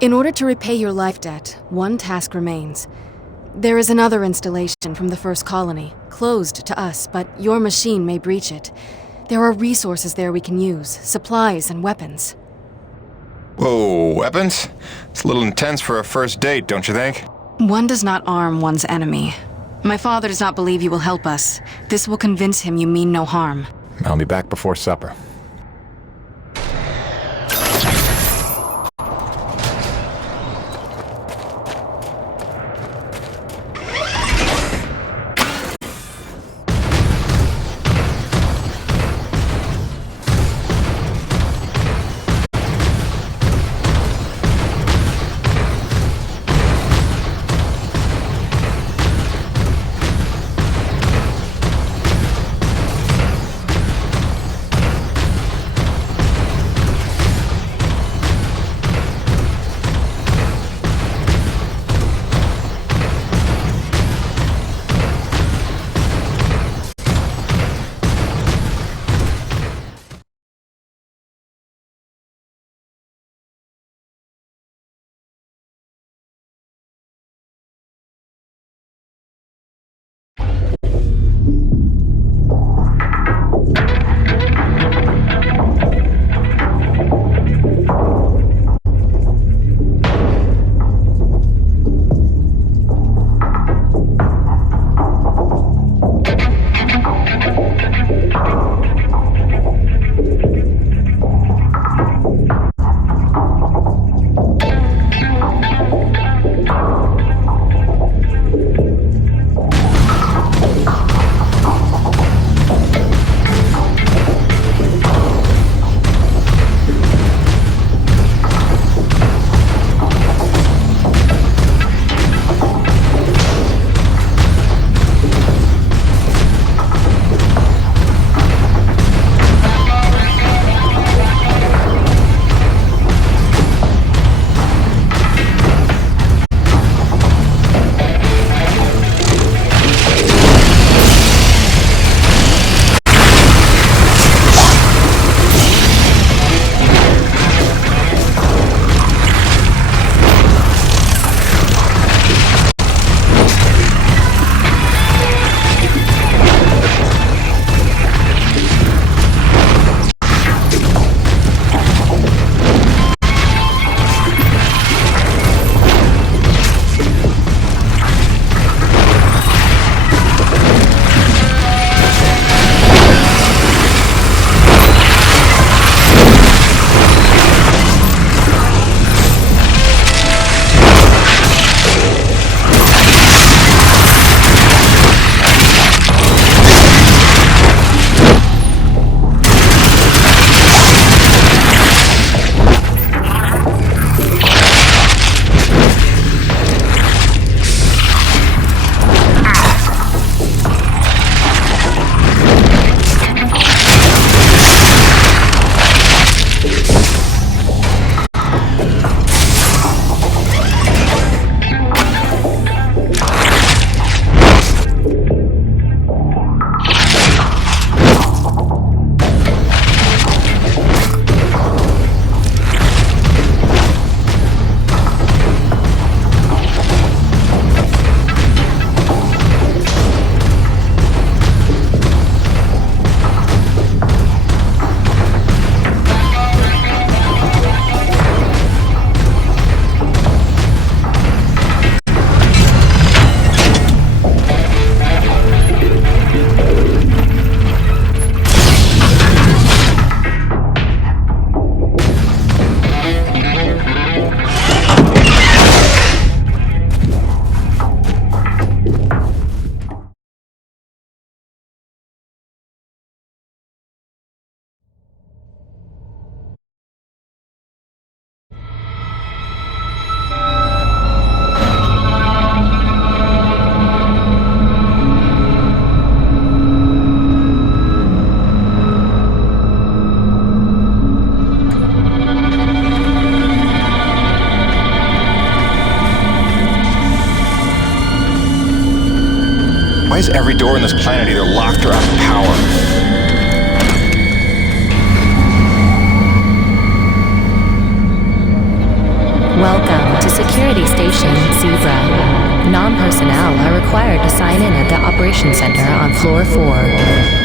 In order to repay your life debt, one task remains. There is another installation from the first colony, closed to us, but your machine may breach it. There are resources there we can use, supplies and weapons. Whoa, weapons? It's a little intense for a first date, don't you think? One does not arm one's enemy. My father does not believe you will help us. This will convince him you mean no harm. I'll be back before supper. is every door on this planet either locked or out of power? Welcome. required to sign in at the Operations Center on floor 4.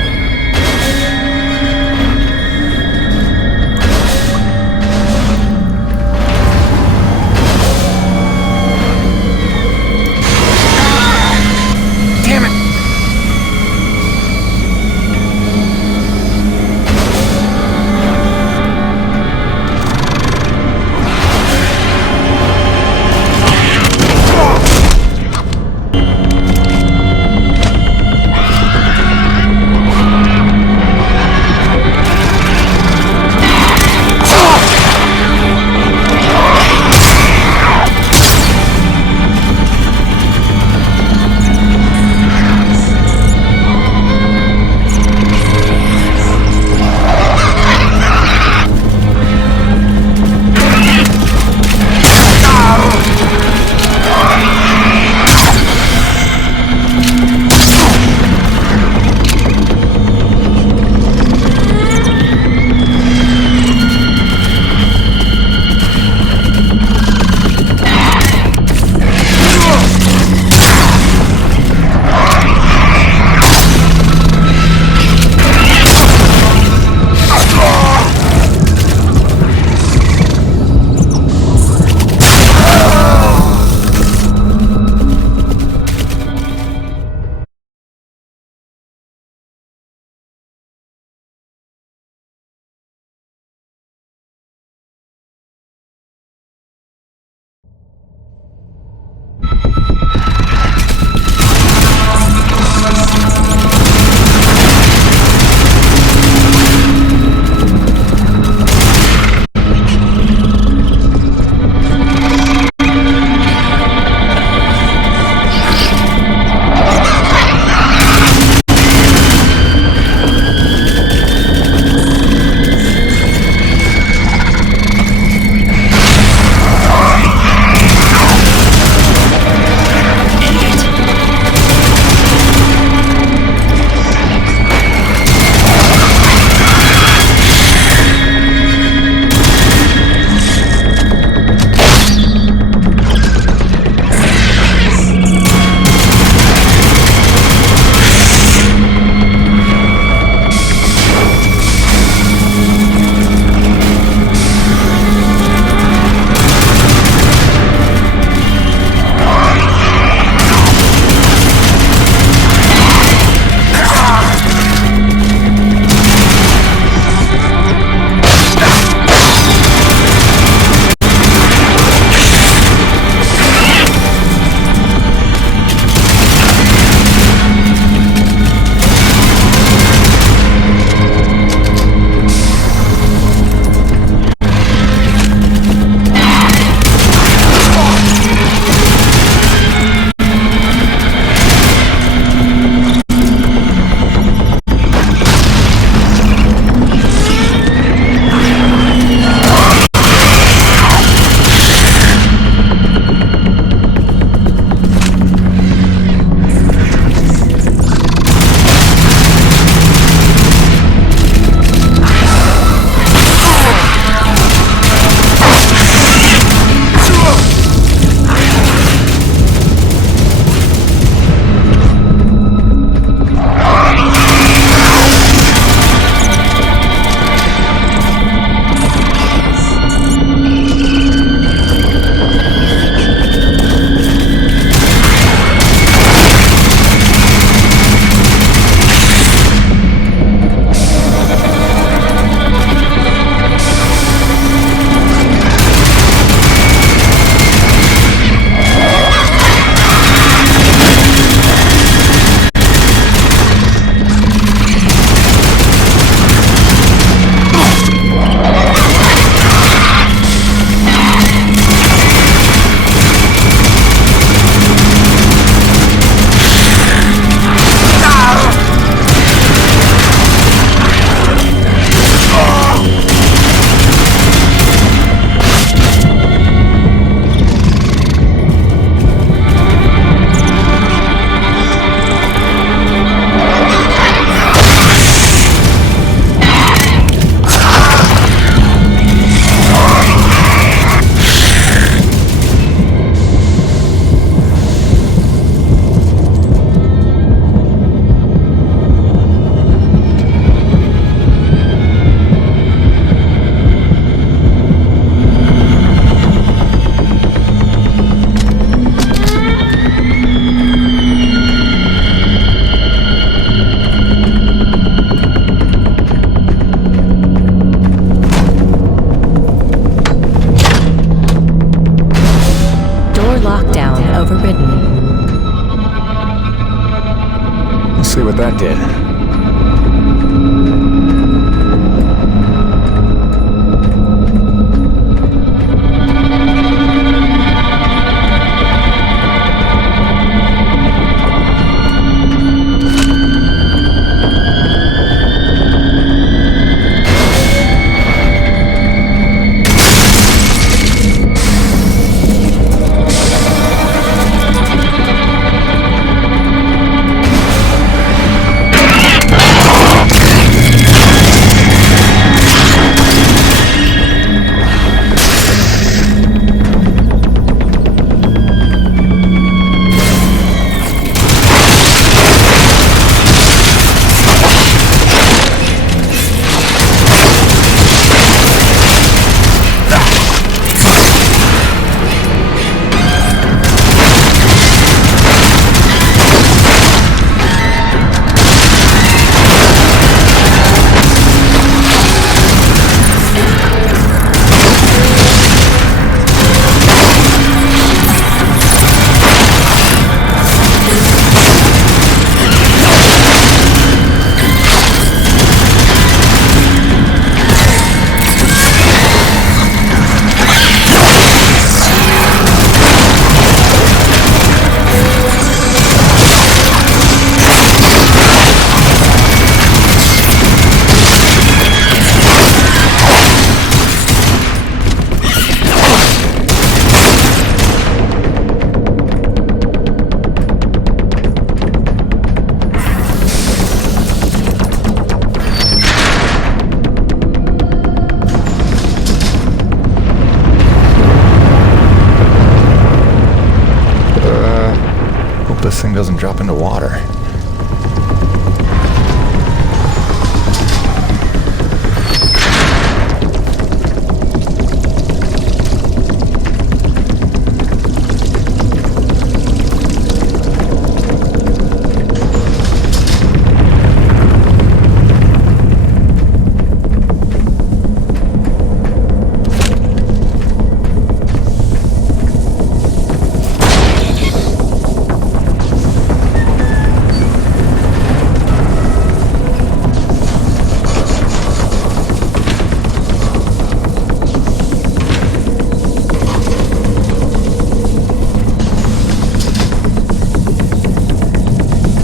doesn't drop into water.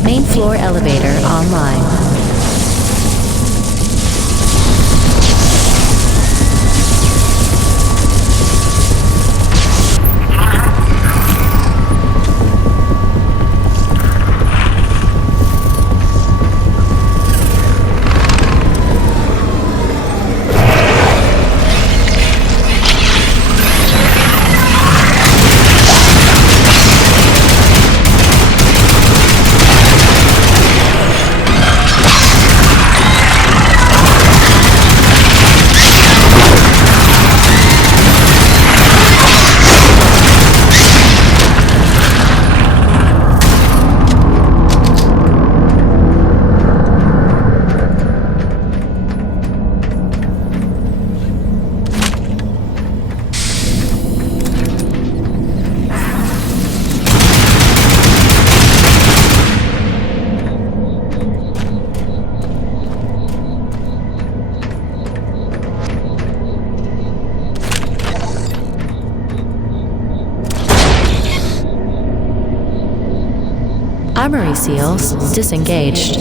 Main floor elevator online. Armory seals disengaged.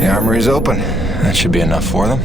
The armory's open. That should be enough for them.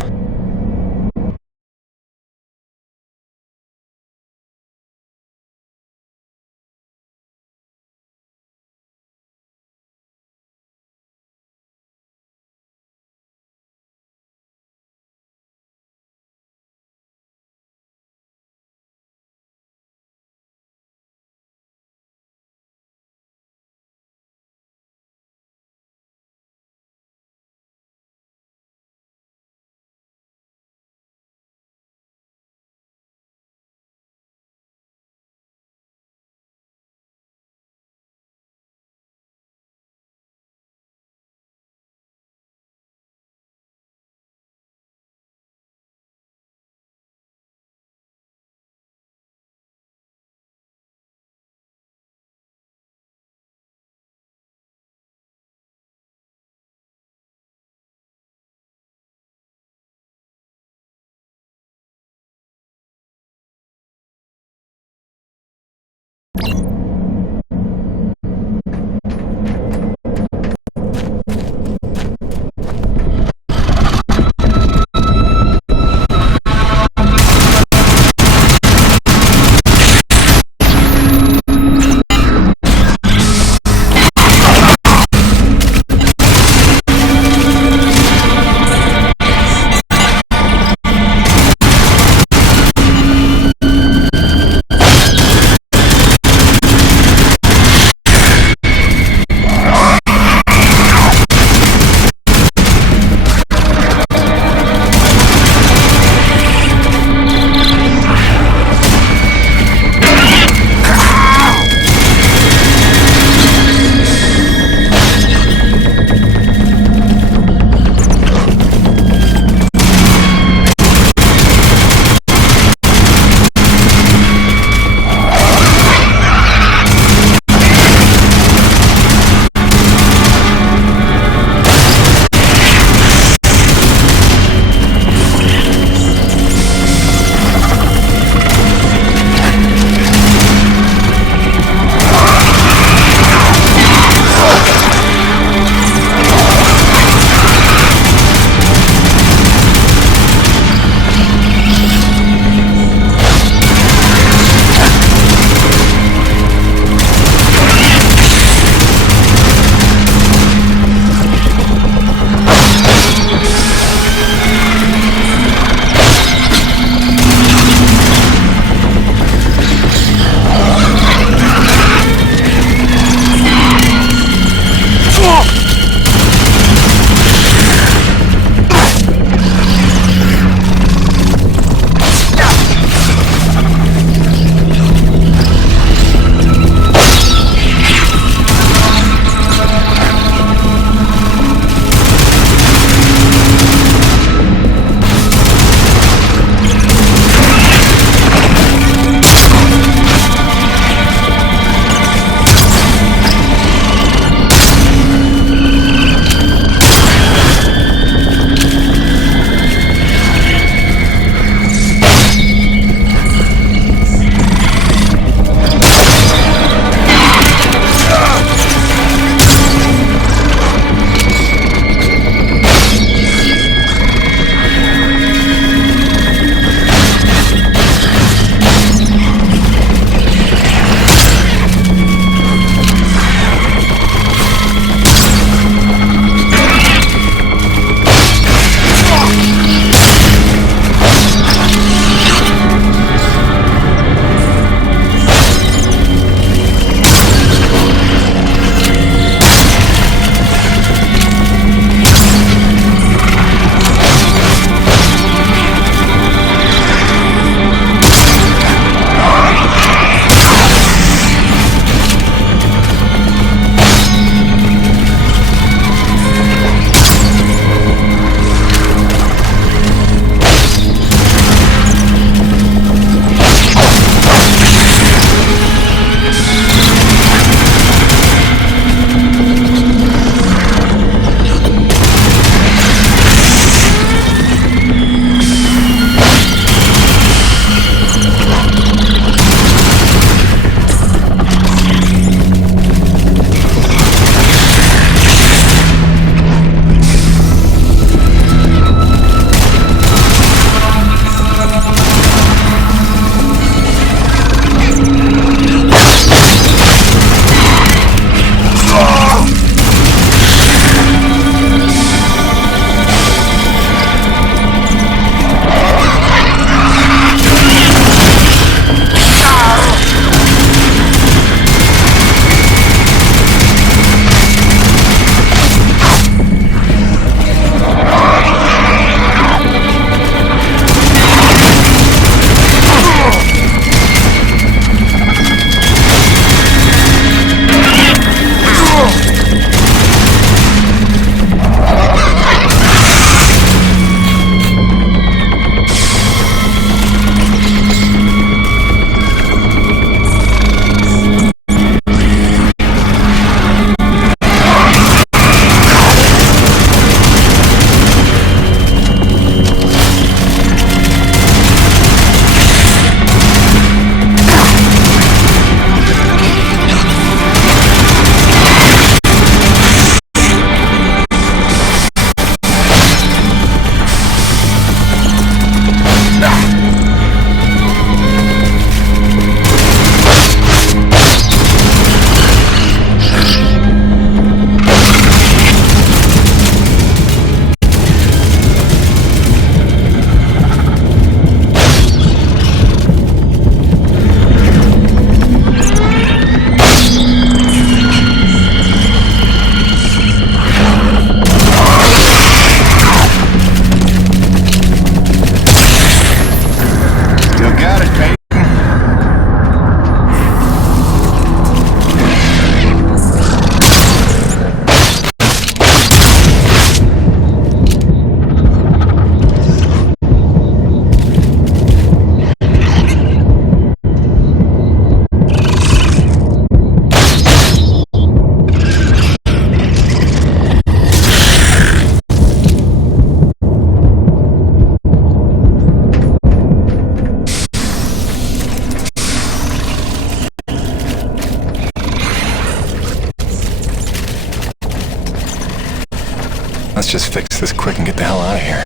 just fix this quick and get the hell out of here.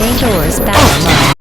Main doors back online.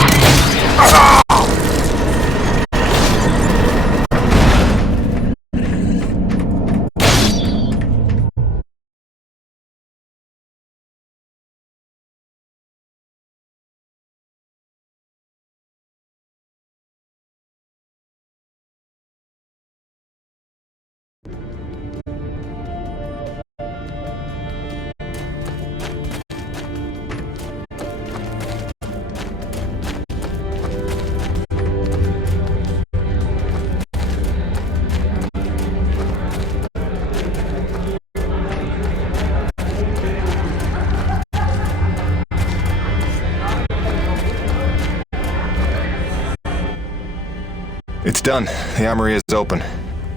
It's done. The armory is open.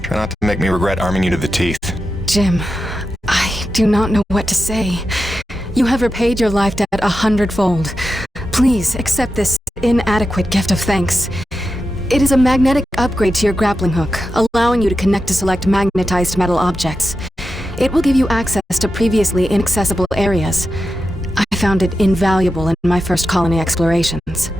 Try not to make me regret arming you to the teeth. Jim, I do not know what to say. You have repaid your life debt 100-fold. Please accept this inadequate gift of thanks. It is a magnetic upgrade to your grappling hook, allowing you to connect to select magnetized metal objects. It will give you access to previously inaccessible areas. I found it invaluable in my first colony explorations.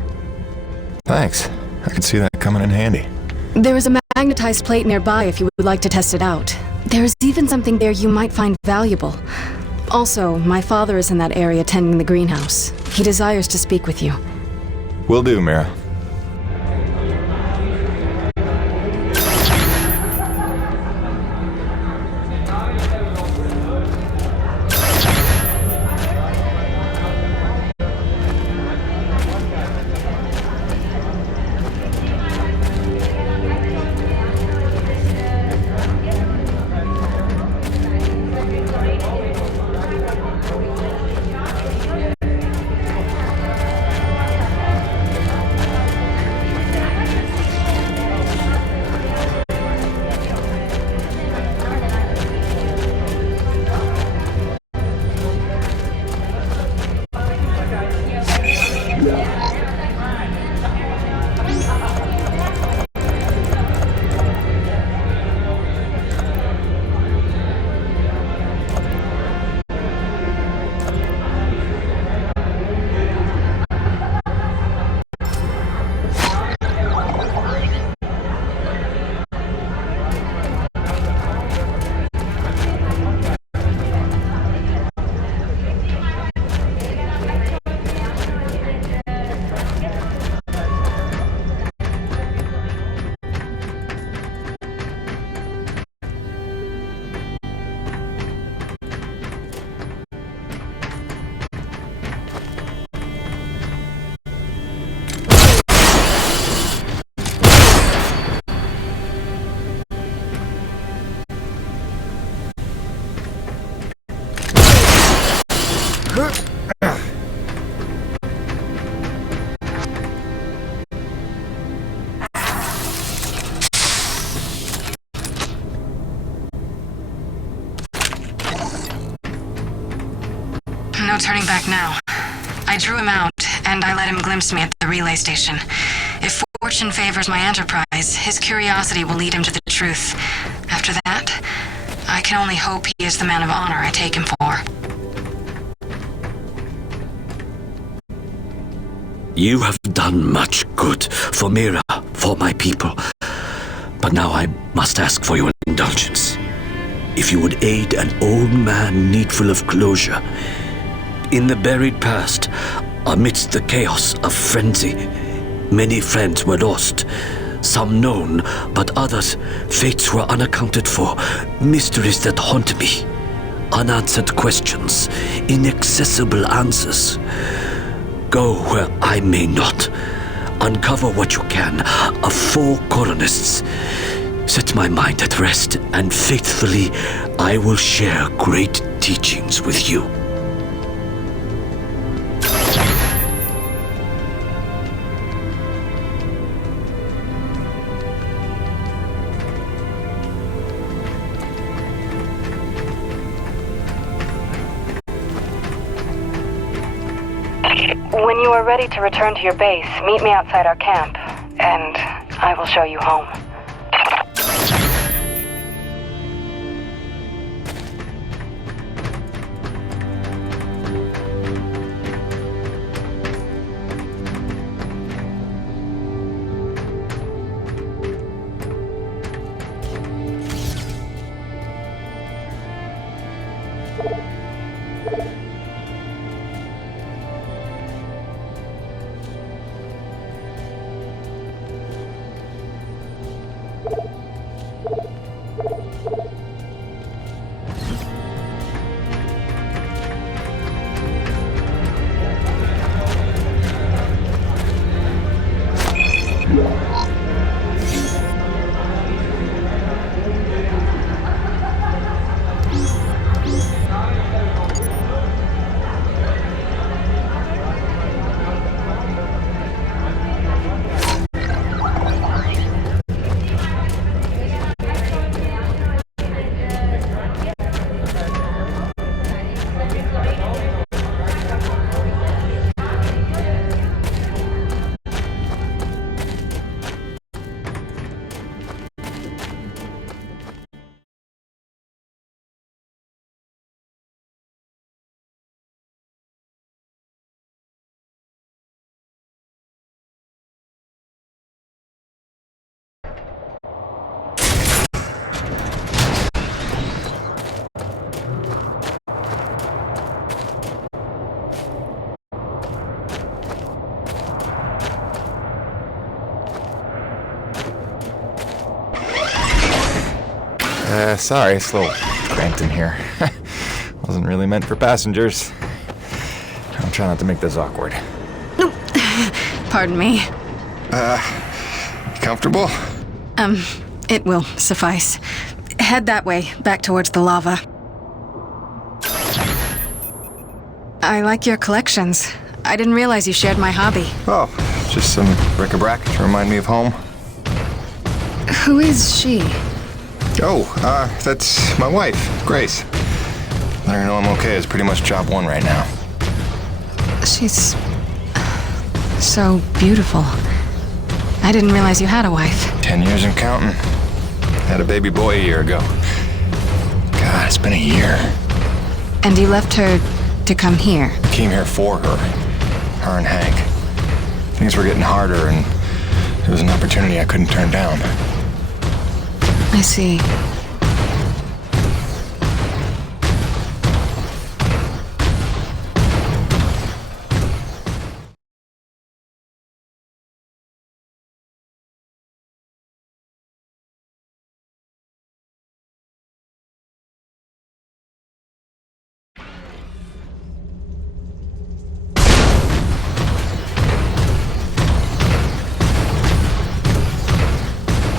Thanks. I could see that coming in handy. There is a magnetized plate nearby if you would like to test it out. There is even something there you might find valuable. Also, my father is in that area tending the greenhouse. He desires to speak with you. Will do, Mira. No turning back now. I drew him out, and I let him glimpse me at the relay station. If fortune favors my enterprise, his curiosity will lead him to the truth. After that, I can only hope he is the man of honor I take him for. You have done much good for Mira, for my people. But now I must ask for your indulgence. If you would aid an old man needful of closure. In the buried past, amidst the chaos of frenzy, many friends were lost. Some known, but others, fates were unaccounted for, mysteries that haunt me. Unanswered questions, inaccessible answers. Go where I may not. Uncover what you can of 4 colonists. Set my mind at rest, and faithfully I will share great teachings with you. When you are ready to return to your base, meet me outside our camp, and I will show you home. Sorry, it's a little cramped in here. Wasn't really meant for passengers. I'll try not to make this awkward. Pardon me. Comfortable? It will suffice. Head that way, back towards the lava. I like your collections. I didn't realize you shared my hobby. Oh, just some bric-a-brac to remind me of home. Who is she? Oh, that's my wife, Grace. Let her know I'm okay is pretty much job one right now. She's so beautiful. I didn't realize you had a wife. 10 years and counting. Had a baby boy a year ago. God, it's been a year. And you left her to come here? I came here for her. Her and Hank. Things were getting harder, and it was an opportunity I couldn't turn down. I see.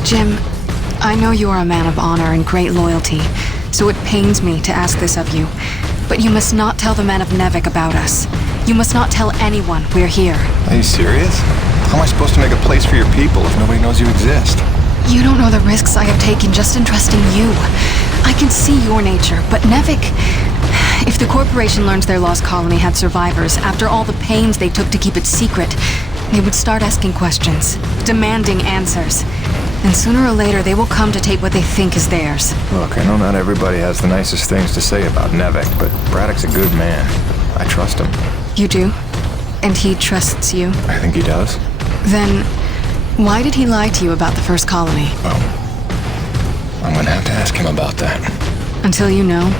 Jim, I know you are a man of honor and great loyalty, so it pains me to ask this of you. But you must not tell the men of Nevik about us. You must not tell anyone we're here. Are you serious? How am I supposed to make a place for your people if nobody knows you exist? You don't know the risks I have taken just in trusting you. I can see your nature, but Nevik... If the corporation learns their lost colony had survivors, after all the pains they took to keep it secret, they would start asking questions, demanding answers. And sooner or later, they will come to take what they think is theirs. Look, I know not everybody has the nicest things to say about Nevik, but Braddock's a good man. I trust him. You do? And he trusts you? I think he does. Then, why did he lie to you about the first colony? Well, I'm gonna have to ask him about that. Until you know?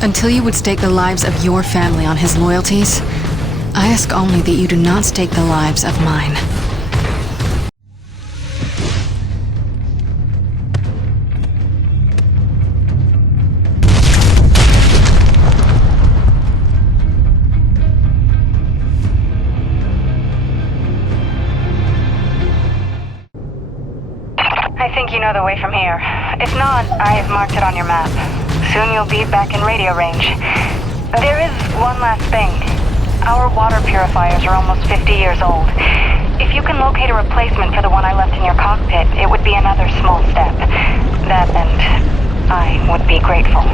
Until you would stake the lives of your family on his loyalties? I ask only that you do not stake the lives of mine. I think you know the way from here. If not, I've marked it on your map. Soon you'll be back in radio range. There is one last thing. Our water purifiers are almost 50 years old. If you can locate a replacement for the one I left in your cockpit, it would be another small step. That and I would be grateful.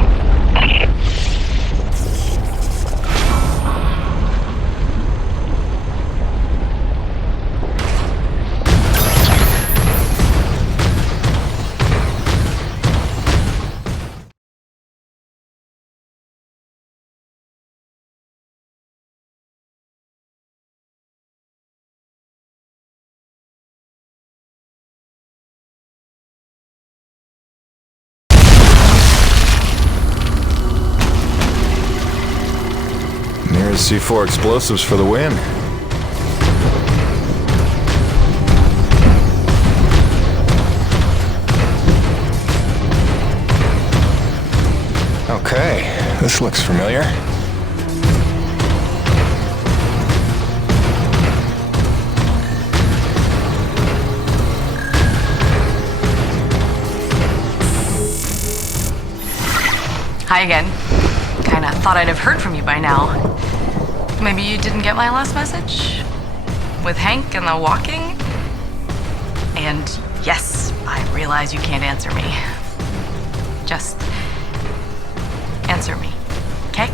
Here's C4 explosives for the win. Okay, this looks familiar. Hi again. Kinda thought I'd have heard from you by now. Maybe you didn't get my last message? With Hank and the walking? And yes, I realize you can't answer me. Just answer me, okay?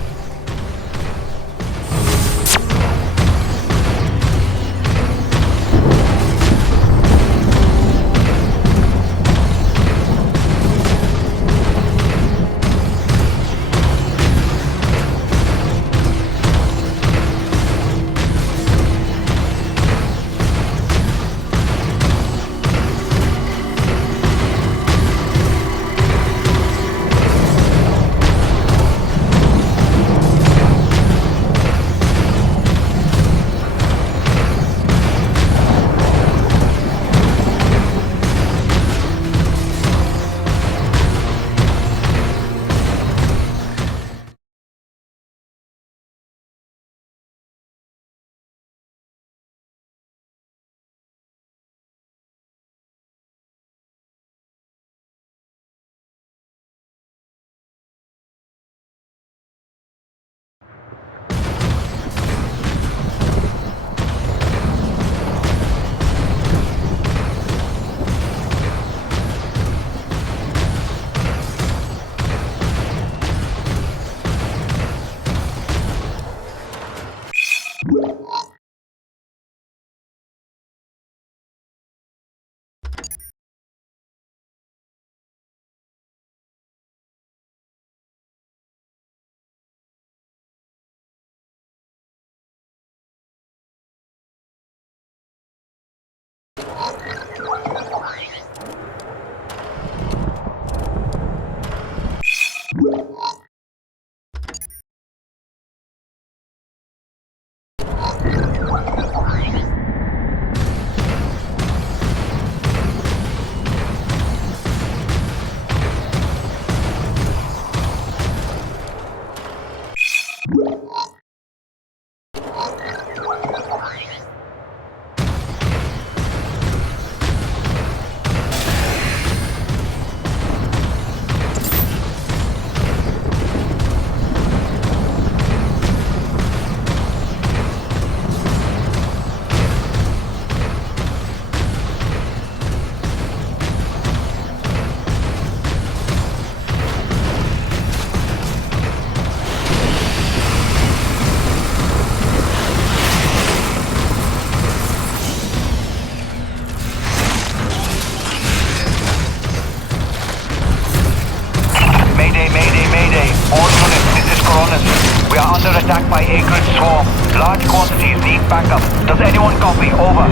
attacked by acrid swarm. Large quantities need backup. Does anyone copy? Over.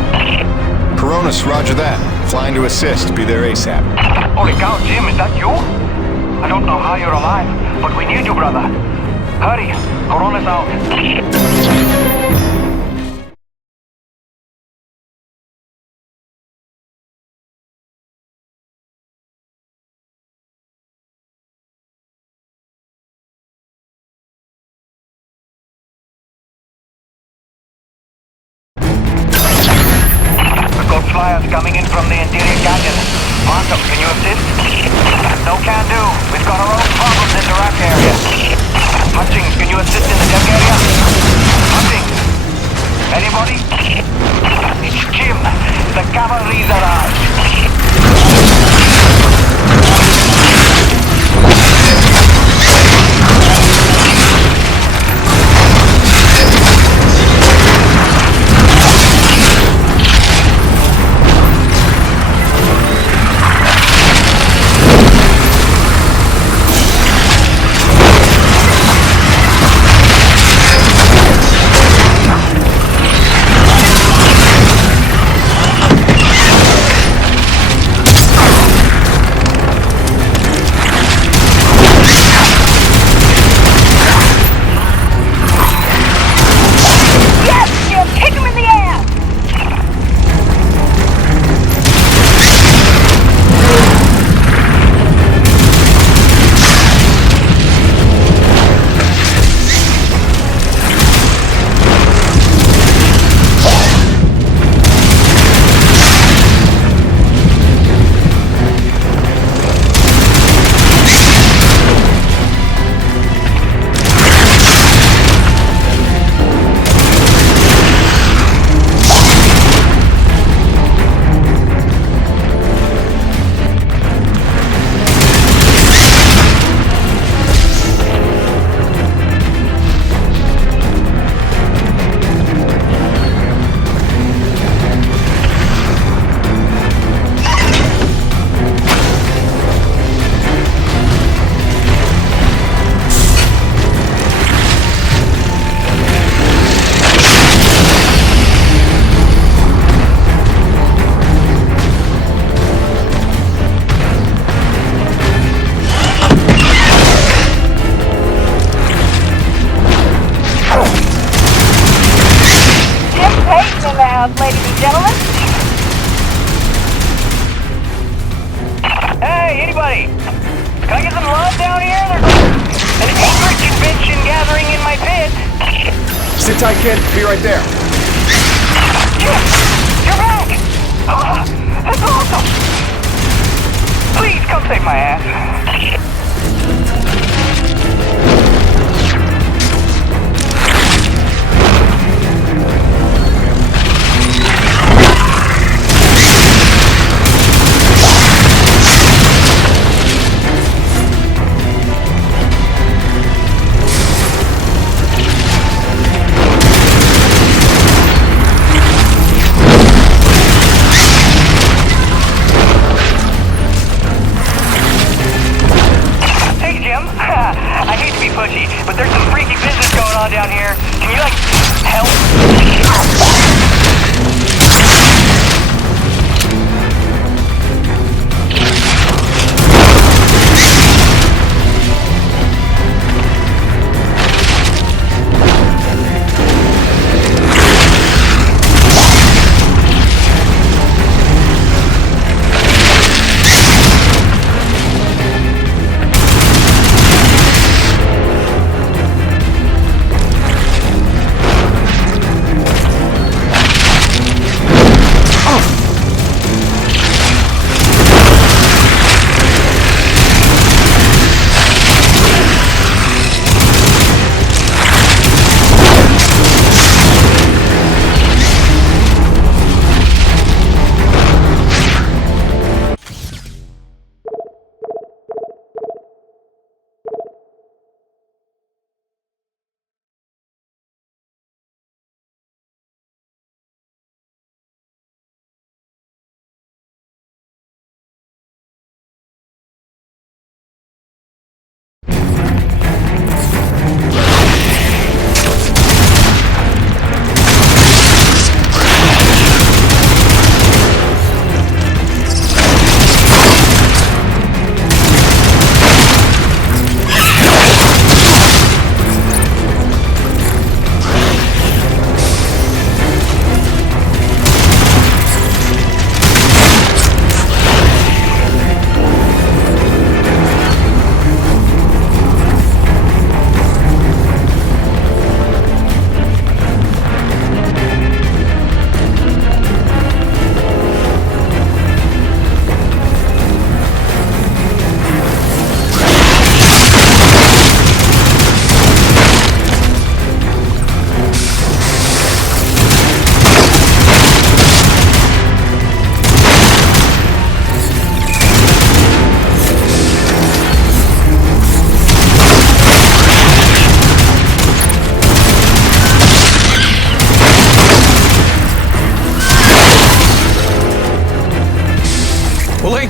Coronis, roger that. Flying to assist. Be there ASAP. Holy cow, Jim, is that you? I don't know how you're alive, but we need you, brother. Hurry, Coronis out. Flyers coming in from the interior canyon. Markham, can you assist? No can do. We've got our own problems in the rack area. Hutchings, can you assist in the deck area? Hutchings! Anybody? It's Jim. The cavalry's arrived. Ladies and gentlemen. Hey, anybody? Can I get some love down here? There's an acrid convention gathering in my pit. Sit tight, kid. Be right there. Jim, you're back! That's awesome! Please come save my ass.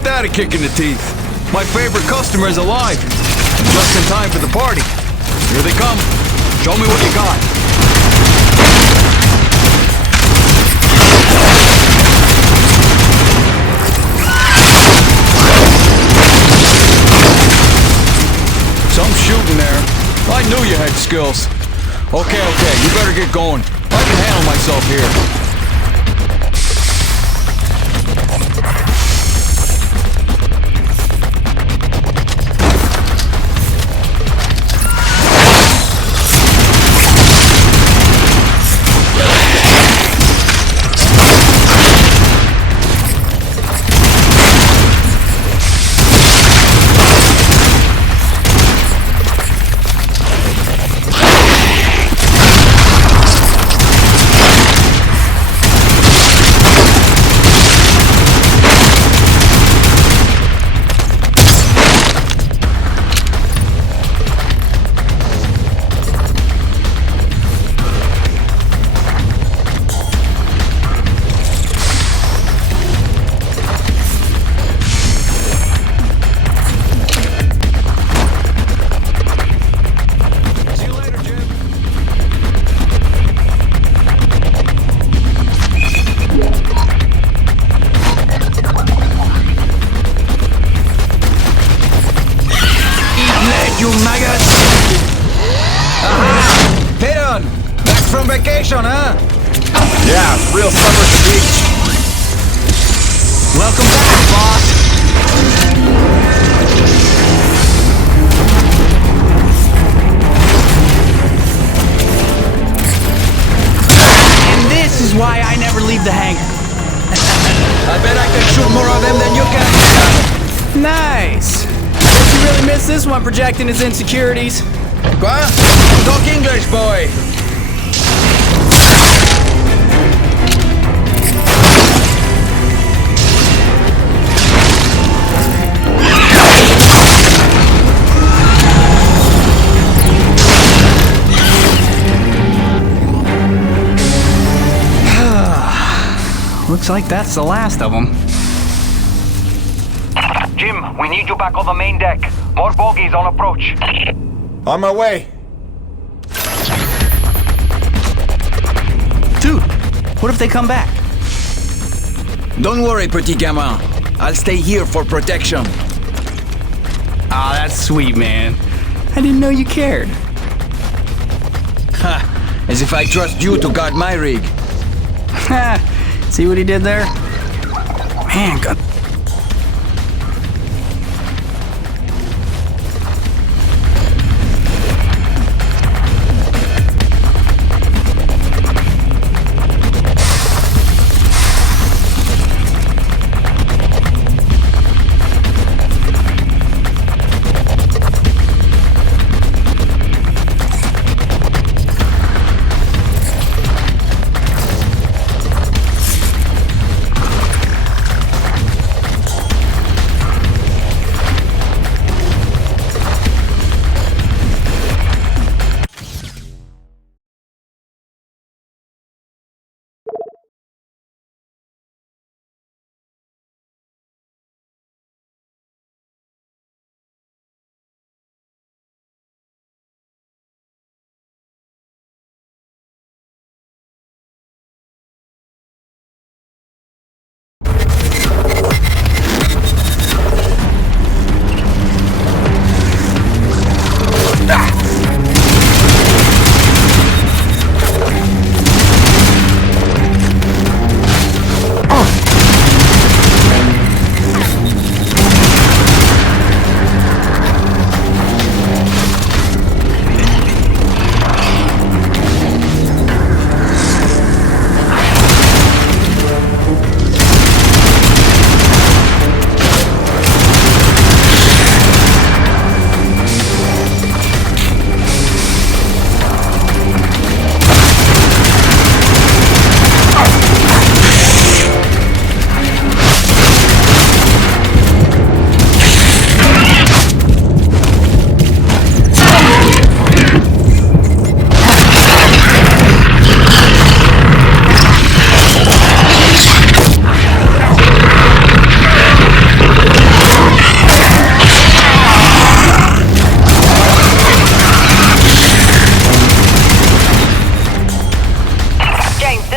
Ain't that a kick in the teeth? My favorite customer is alive. Just in time for the party. Here they come. Show me what you got. Some shooting there. I knew you had skills. Okay, you better get going. I can handle myself here. You maggots! Aha! Hit on! Back from vacation, huh? Yeah, real summer speech. Welcome back, boss! And this is why I never leave the hangar. I bet I can shoot more of them than you can. Nice! I bet you really missed this one projecting his insecurities. What? Talk English, boy! Looks like that's the last of them. Jim, we need you back on the main deck. More bogies on approach. On my way. Dude, what if they come back? Don't worry, petit gamin. I'll stay here for protection. Ah, that's sweet, man. I didn't know you cared. Ha! As if I trust you to guard my rig. Ha! See what he did there? Man, God.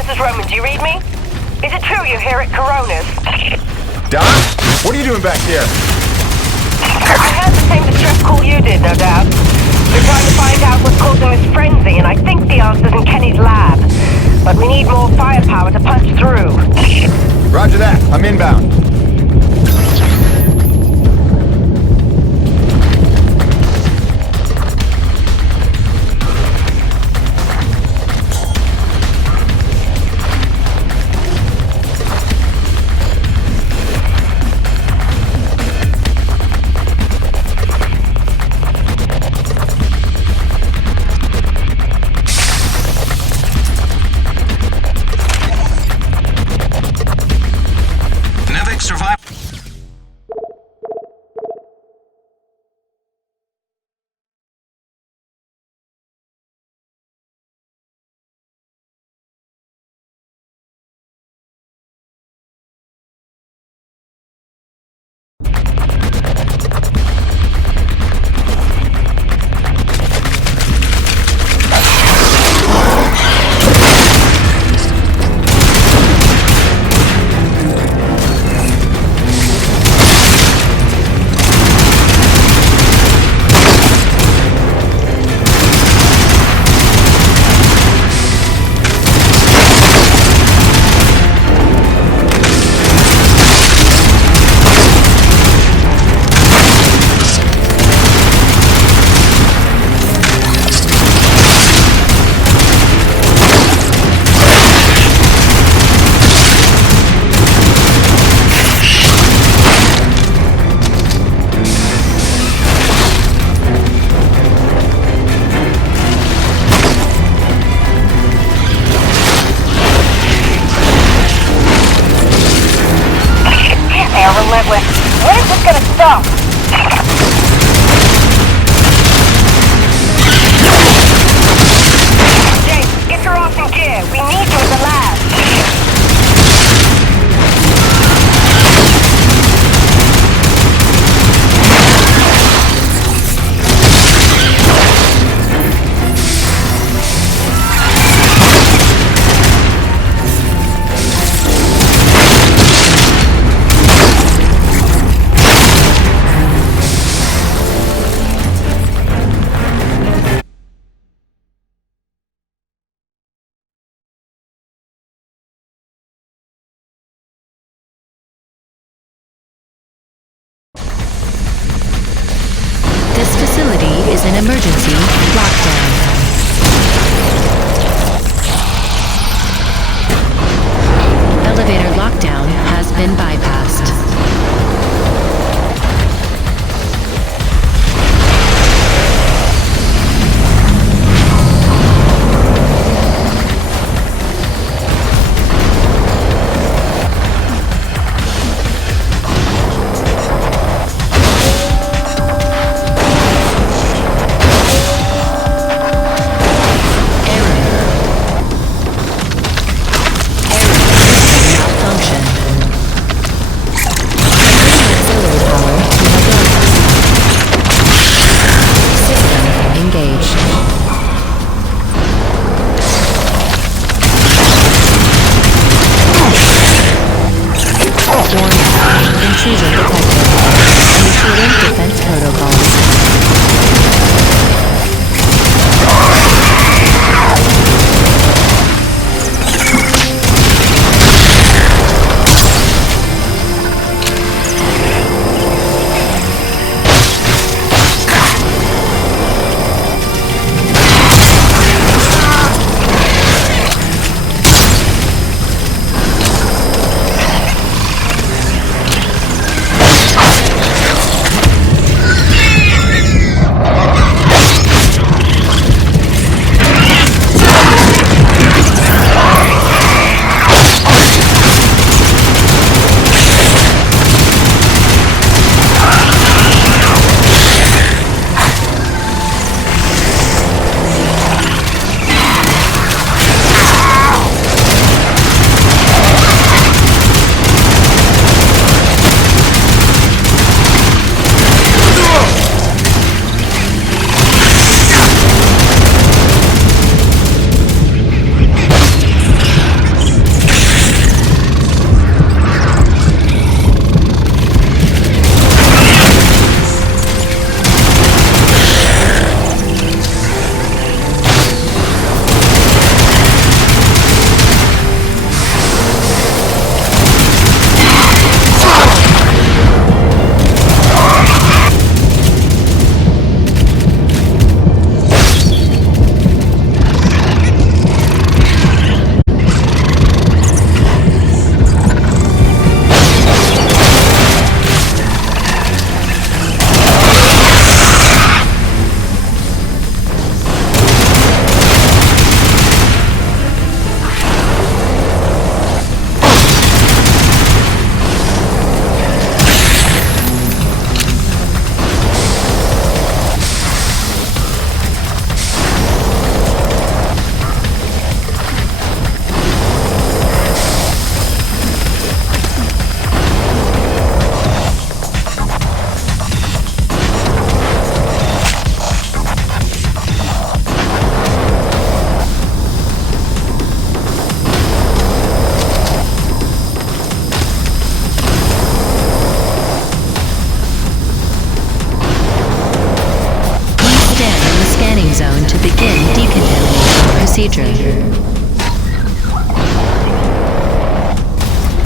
This is Roman. Do you read me? Is it true you're here at Corona's? Don? What are you doing back here? I heard the same distress call you did, no doubt. We're trying to find out what's causing this frenzy, and I think the answer's in Kenny's lab. But we need more firepower to punch through. Roger that. I'm inbound. When is this gonna stop? James, get your ass in gear. We need you in the lab. This facility is an emergency lockdown. Elevator lockdown has been bypassed.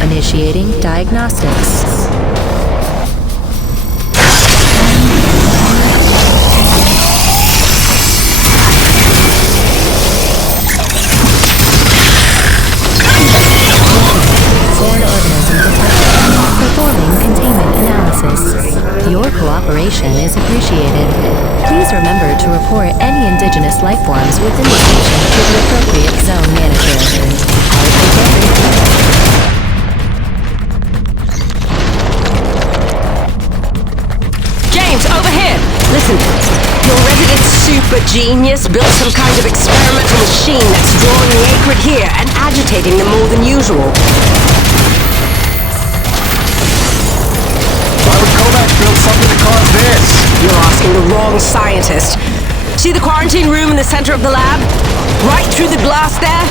Initiating diagnostics. Foreign organism detected. Performing containment analysis. Your cooperation is appreciated. Please remember to report any indigenous life forms within the station to the appropriate zone manager. Have a good day. James, over here! Listen, your resident super genius built some kind of experimental machine that's drawing the acrid here and agitating them more than usual. Why would Kovacs build something to cause this? You're asking the wrong scientist. See the quarantine room in the center of the lab? Right through the glass there?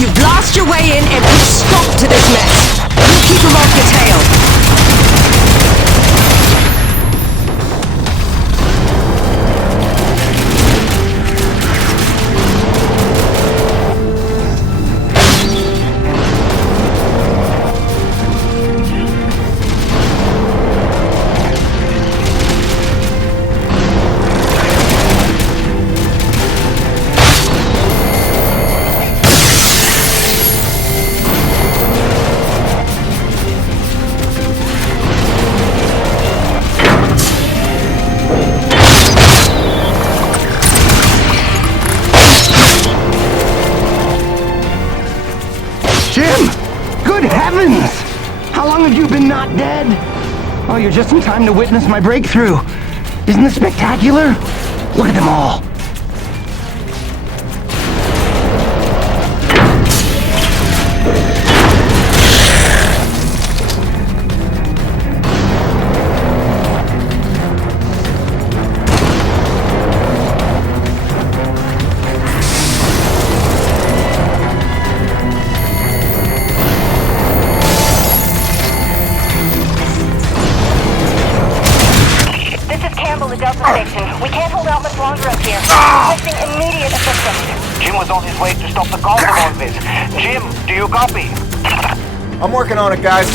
You blast your way in and put a stop to this mess. We'll keep them off your tail. Jim! Good heavens! How long have you been not dead? Oh, you're just in time to witness my breakthrough. Isn't this spectacular? Look at them all. We can't hold out much longer up here. Requesting immediate assistance. Jim was on his way to stop the cause of all this. Jim, do you copy? I'm working on it, guys.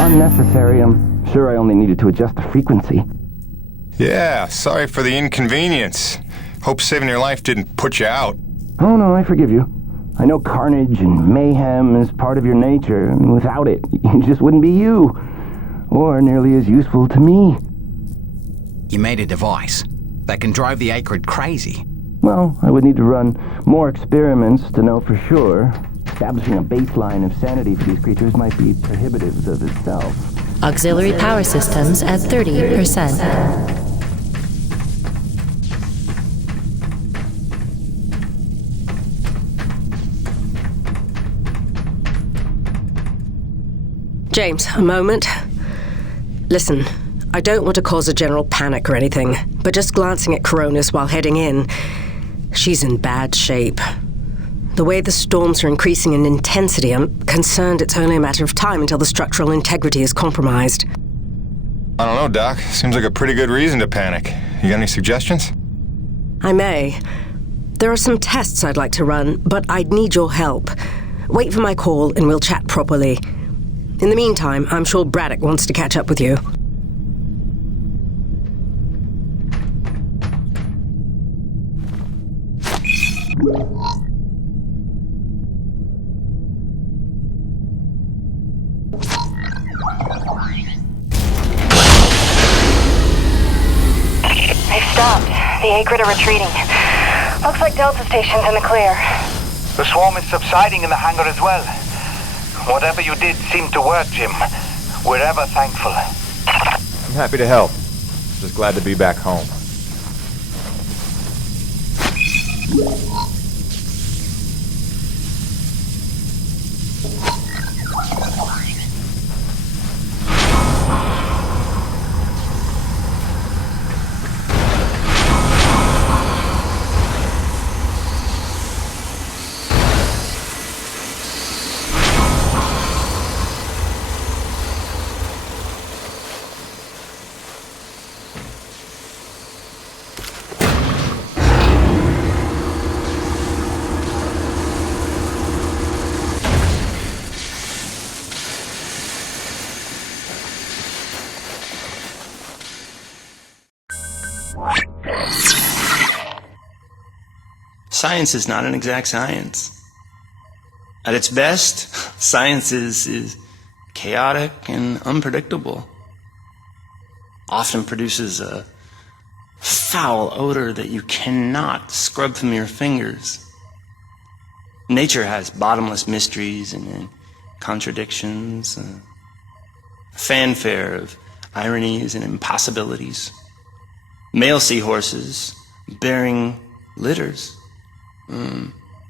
Unnecessary. I'm sure I only needed to adjust the frequency. Yeah, sorry for the inconvenience. Hope saving your life didn't put you out. Oh no, I forgive you. I know carnage and mayhem is part of your nature, and without it, you just wouldn't be you. Or nearly as useful to me. You made a device that can drive the acrid crazy. Well, I would need to run more experiments to know for sure. Establishing a baseline of sanity for these creatures might be prohibitive of itself. Auxiliary power systems at 30%. James, a moment. Listen, I don't want to cause a general panic or anything, but just glancing at Coronis while heading in, she's in bad shape. The way the storms are increasing in intensity, I'm concerned it's only a matter of time until the structural integrity is compromised. I don't know, Doc. Seems like a pretty good reason to panic. You got any suggestions? I may. There are some tests I'd like to run, but I'd need your help. Wait for my call and we'll chat properly. In the meantime, I'm sure Braddock wants to catch up with you. They've stopped. The Acrid are retreating. Looks like Delta Station's in the clear. The swarm is subsiding in the hangar as well. Whatever you did seemed to work, Jim. We're ever thankful. I'm happy to help. Just glad to be back home. Science is not an exact science. At its best, science is chaotic and unpredictable. Often produces a foul odor that you cannot scrub from your fingers. Nature has bottomless mysteries and contradictions, a fanfare of ironies and impossibilities. Male seahorses bearing litters.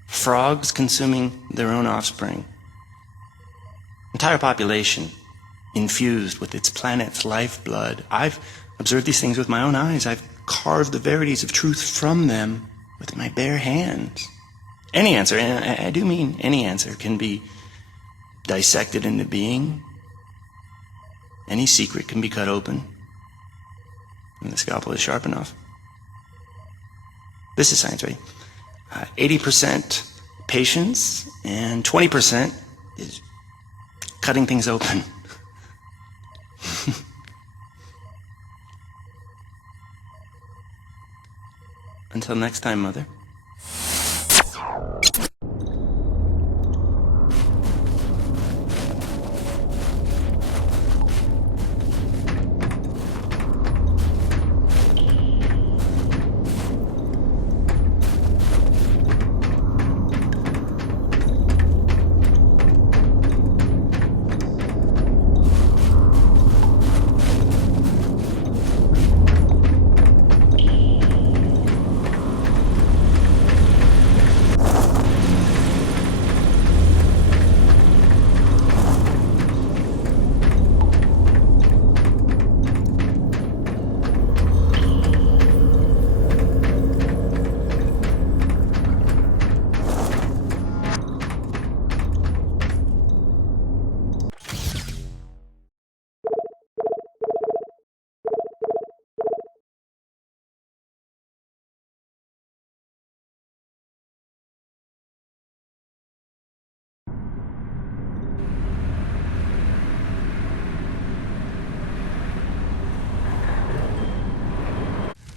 Frogs consuming their own offspring. Entire population infused with its planet's lifeblood. I've observed these things with my own eyes. I've carved the verities of truth from them with my bare hands. Any answer, and I do mean any answer, can be dissected into being. Any secret can be cut open, and the scalpel is sharp enough. This is science, right? 80% patience and 20% is cutting things open. Until next time, Mother.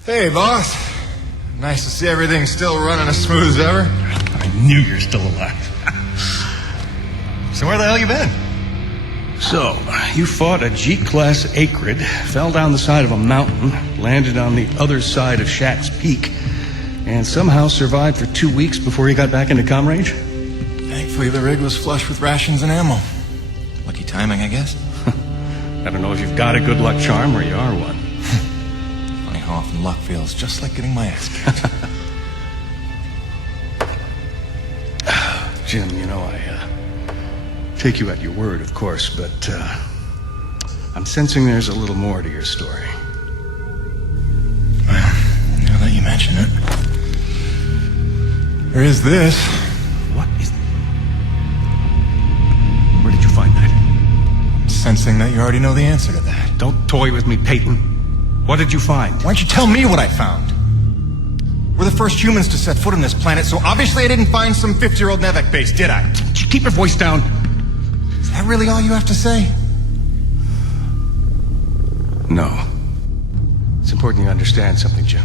Hey, boss. Nice to see everything still running as smooth as ever. I knew you're still alive. So where the hell you been? So, you fought a G-class Acrid, fell down the side of a mountain, landed on the other side of Shat's Peak, and somehow survived for 2 weeks before you got back into comm range? Thankfully, the rig was flush with rations and ammo. Lucky timing, I guess. I don't know if you've got a good luck charm or you are one. Funny how often luck feels just like getting my ass kicked. Jim, you know, I take you at your word, of course, but I'm sensing there's a little more to your story. Well, now that you mention it, there is this. What is... Where did you find that? I'm sensing that you already know the answer to that. Don't toy with me, Peyton. What did you find? Why don't you tell me what I found? We're the first humans to set foot on this planet, so obviously I didn't find some 50-year-old Nevek base, did I? Keep your voice down. Is that really all you have to say? No. It's important you understand something, Jim.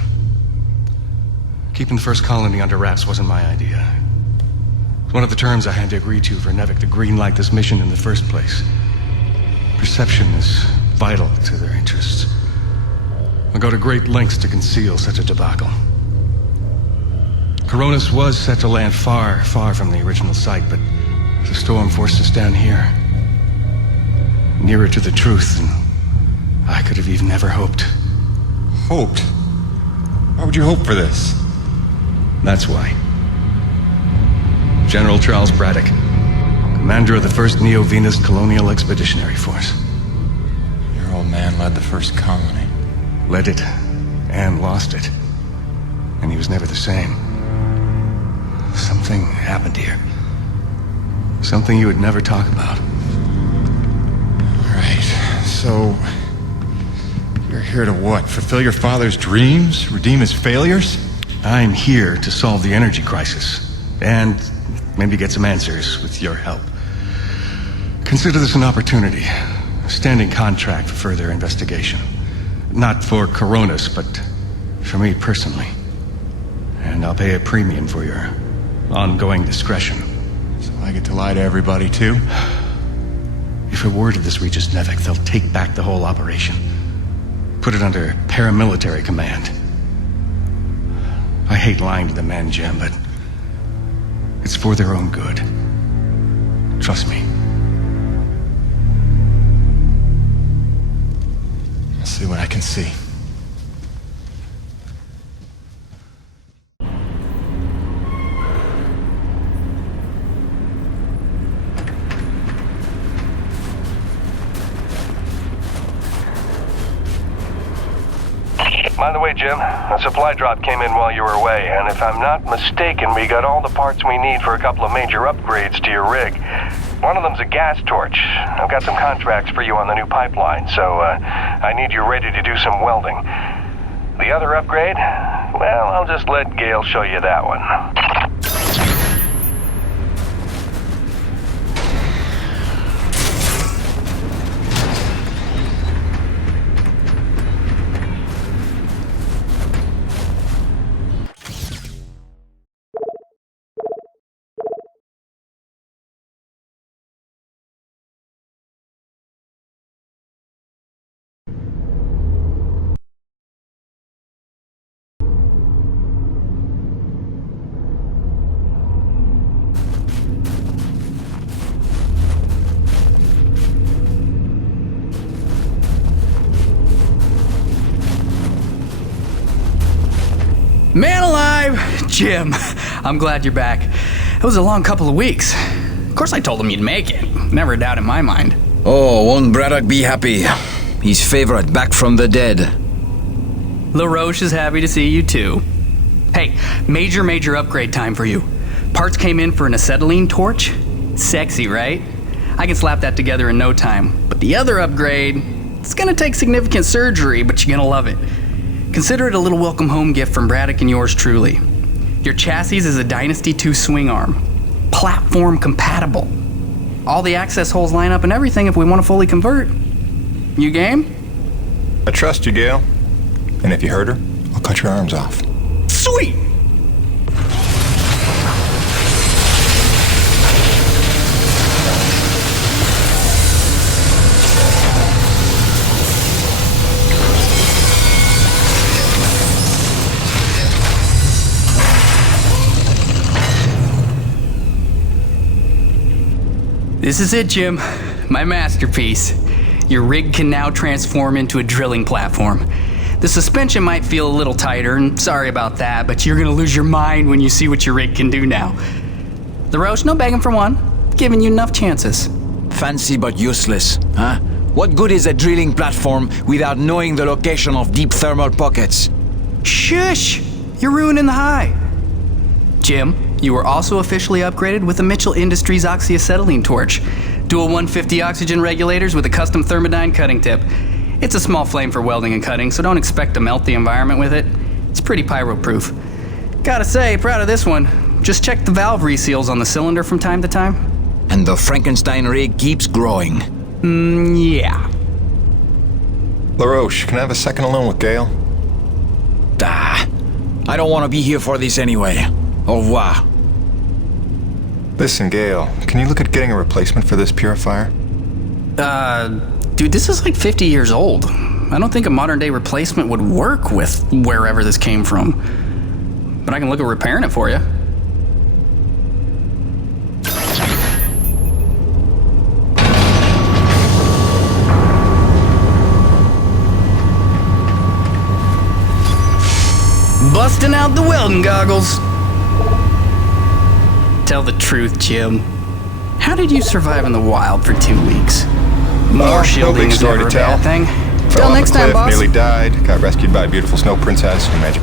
Keeping the first colony under wraps wasn't my idea. It's one of the terms I had to agree to for Nevek to greenlight this mission in the first place. Perception is vital to their interests. I'll go to great lengths to conceal such a debacle. Coronis was set to land far, far from the original site, but the storm forced us down here. Nearer to the truth than I could have even ever hoped. Hoped? Why would you hope for this? That's why. General Charles Braddock, commander of the 1st Neo-Venus Colonial Expeditionary Force. Your old man led the first colony. Led it, and lost it. And he was never the same. Something happened here. Something you would never talk about. Right, so... you're here to what? Fulfill your father's dreams? Redeem his failures? I'm here to solve the energy crisis. And maybe get some answers with your help. Consider this an opportunity. A standing contract for further investigation. Not for Coronis, but for me personally. And I'll pay a premium for your ongoing discretion. So I get to lie to everybody, too? If a word of this reaches Nevek, they'll take back the whole operation. Put it under paramilitary command. I hate lying to the men, Jim, but it's for their own good. Trust me. I'll see what I can see. By the way, Jim, a supply drop came in while you were away, and if I'm not mistaken, we got all the parts we need for a couple of major upgrades to your rig. One of them's a gas torch. I've got some contracts for you on the new pipeline, so I need you ready to do some welding. The other upgrade? Well, I'll just let Gale show you that one. Man alive! Jim, I'm glad you're back. It was a long couple of weeks. Of course I told him you'd make it. Never a doubt in my mind. Oh, won't Braddock be happy? His favorite back from the dead. LaRoche is happy to see you too. Hey, major upgrade time for you. Parts came in for an acetylene torch. Sexy, right? I can slap that together in no time. But the other upgrade, it's gonna take significant surgery, but you're gonna love it. Consider it a little welcome home gift from Braddock and yours truly. Your chassis is a Dynasty 2 swing arm. Platform compatible. All the access holes line up and everything if we want to fully convert. You game? I trust you, Gale. And if you hurt her, I'll cut your arms off. Sweet! This is it, Jim. My masterpiece. Your rig can now transform into a drilling platform. The suspension might feel a little tighter, and sorry about that, but you're gonna lose your mind when you see what your rig can do now. LaRoche, no begging for one. Giving you enough chances. Fancy but useless, huh? What good is a drilling platform without knowing the location of deep thermal pockets? Shush! You're ruining the high. Jim, you were also officially upgraded with a Mitchell Industries oxyacetylene torch. Dual 150 oxygen regulators with a custom thermodyne cutting tip. It's a small flame for welding and cutting, so don't expect to melt the environment with it. It's pretty pyro-proof. Gotta say, proud of this one. Just check the valve reseals on the cylinder from time to time. And the Frankenstein rig keeps growing. Yeah. LaRoche, can I have a second alone with Gale? I don't want to be here for this anyway. Au revoir. Listen, Gale, can you look at getting a replacement for this purifier? Dude, this is like 50 years old. I don't think a modern-day replacement would work with wherever this came from. But I can look at repairing it for you. Busting out the welding goggles. Tell the truth, Jim. How did you survive in the wild for 2 weeks? More shielding big is story never a to tell. bad thing. Fell Till off next a time, cliff, boss. nearly died, got rescued by a beautiful snow princess who magic.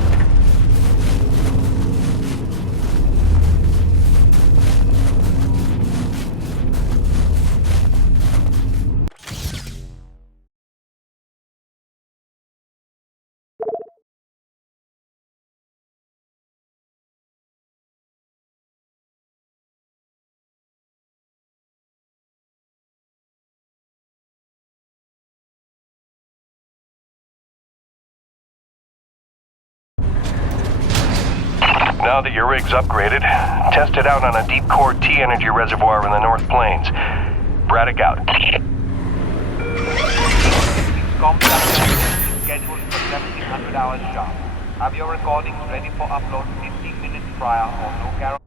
Now that your rig's upgraded, test it out on a deep-core T-energy reservoir in the North Plains. Braddock out. Scheduled for 1700 hours sharp. Have your recordings ready for upload 15 minutes prior or no guarantee.